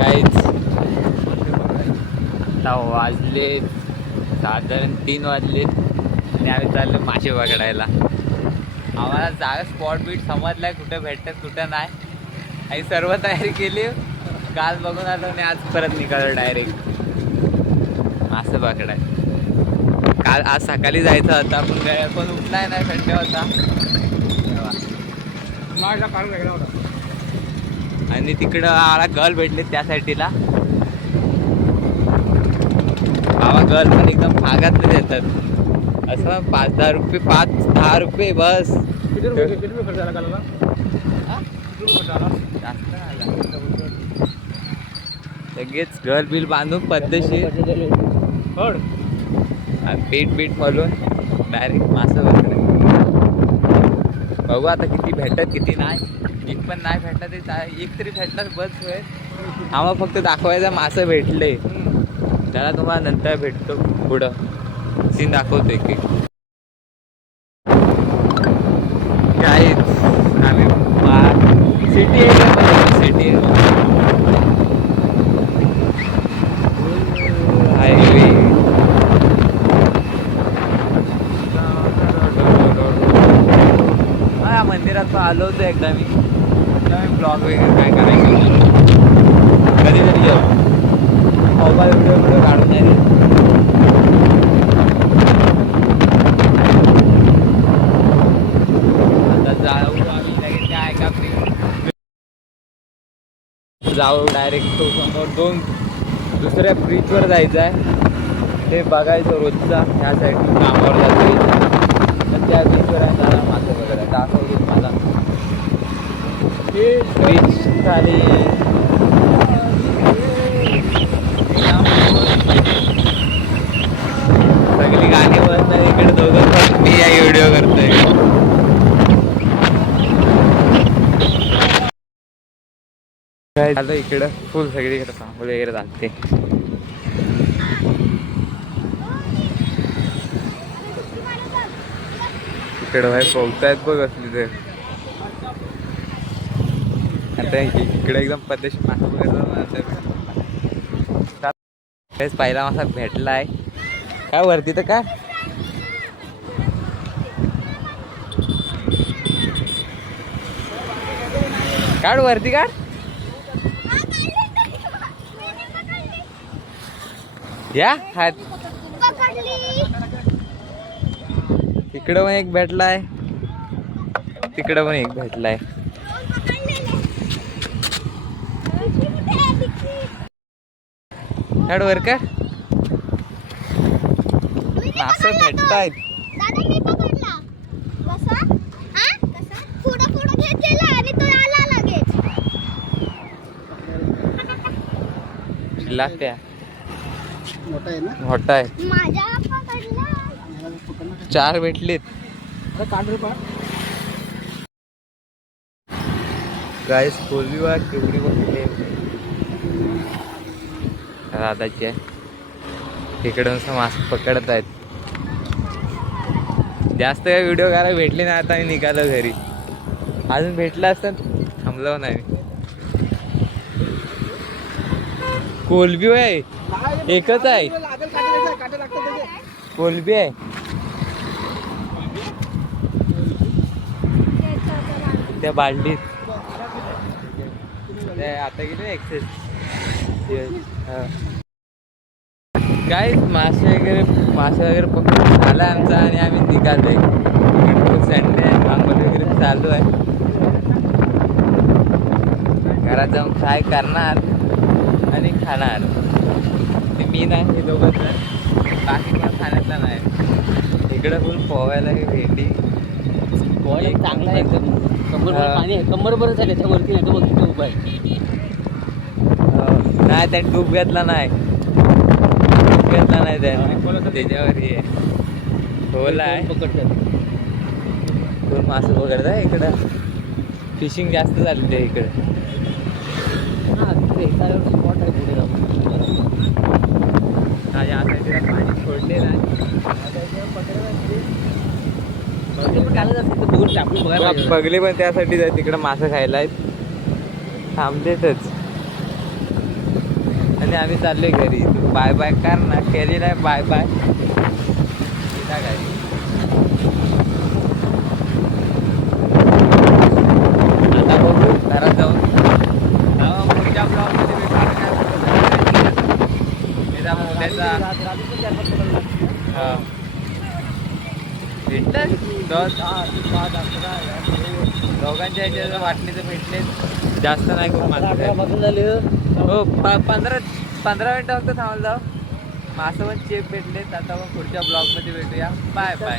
काहीच आता वाजले साधारण 3 वाजले आणि आम्ही चाललो मासे पकडायला. आम्हाला जागा स्पॉट बीट समजलाय कुठे भेटतात कुठं नाही. आणि सर्व तयारी केली, काल बघून आलो आणि आज परत निघालो डायरेक्ट मासे पकडाय. काल आज सकाळी जायचं होता पण उठलाय नाही, संडे होता. आणि तिकडं आला गर्ल भेटले त्या साईडला. बाबा गर्ल पण एकदम भागात देतात असं 5-10 रुपये 5-10 रुपये बस. किती रुपये खर्च आला काला? जास्त लगेच घर बिल बांधून पद्धतशीर पीठ मळून डायरेक्ट मासे पकडे. बघू आता किती भेटत किती नाही. एक पण नाही भेटलं ते एक तरी भेटलाच बस होय. आम्हाला फक्त दाखवायचं मासे भेटले. त्याला तुम्हाला नंतर भेटतो पुढं सीन दाखवतो एक एक. काय आम्ही सिटी सिटी हायवे हा मंदिरात आलो होतो एकदा मी ब्लॉग वगैरे काय करायचं कधीतरी जाऊ. मोबाईल व्हिडिओ काढून नाही. आता जाऊ आम्ही लगेच काय का जाऊ डायरेक्ट तो समोर दुसऱ्या ब्रिजवर जायचं आहे. ते बघायचं रोजचा ह्या साईडून कामावर जातो तर त्या ब्रिजवर आहे जरा मासे वगैरे दाखवतो मला. ब्रिज खाली सगळी गाणी बसणार इकडे दोघं पण मी या व्हिडिओ करतोय. झालं इकडं फुल सगळीकडे सांगोली वगैरे जाते. इकडं भाई पोहतायत बघ असली तर. आता इकडे एकदम पद्धतशीर मासा वगैरे पहिला मासा भेटलाय काय वरती तर काय काढ वरती काढ. या हात इकडं पण एक भेटलाय तिकडं पण एक भेटलाय. काढ वर का मासे भेटतायत. लागत्या मोठा आहे 4 भेटलेत. गाईस कोलबी बघा केवढी बघितली दादाची आहे. इकडे मासे पकडत आहेत. जास्त काय व्हिडिओ करायला भेटले नाही. आता मी निघालो घरी. अजून भेटलं असतं थांबलो नाही. कोलबी आहे एकच आहे कोलबी आहे. त्या बालडीत आता गेले एक्सेस काय मासे वगैरे पकडून झाला आमचा आणि आम्ही निघालोय. संडे आंघोळ वगैरे चालू आहे. घरात जाऊन फ्राय करणार आणि खाणार. ते मी नाही हे दोघंच बाकी पण खाण्यातला नाही. इकडं फुल पोहायला हे भेंडी पोहायला चांगला आहे एकदम. कंबरभर पाणी आहे कंबरभर झाले त्यावरती नाही तर मग तिथे उभा आहे. नाही त्याने डूब घेतला नाही त्याने त्याच्यावर हे खोला आहे पकडतात दोन मासे पकडतात. इकडं फिशिंग जास्त झाली आहे इकडे. हां तिथे एखाद्यावर स्पॉट आहे पुढे जाऊन या साईडला पाणी सोडले नाही बघले पण त्यासाठी तिकडे मासे खायला आहेत थांबतेच. आणि आम्ही चाललोय घरी. तू बाय बाय कर ना. केली नाही बाय बाय. घरी आता बघू घरात जाऊन. पुढच्या ब्लॉगमध्ये भेटलं दोघांच्या ह्याच्या वाटणीचं भेटले. जास्त नाही खूप हो 15 मिनिटं फक्त थांबलं जाऊ. मासं पण चेप भेटलेत. आता मग पुढच्या ब्लॉगमध्ये भेटूया. Bye bye.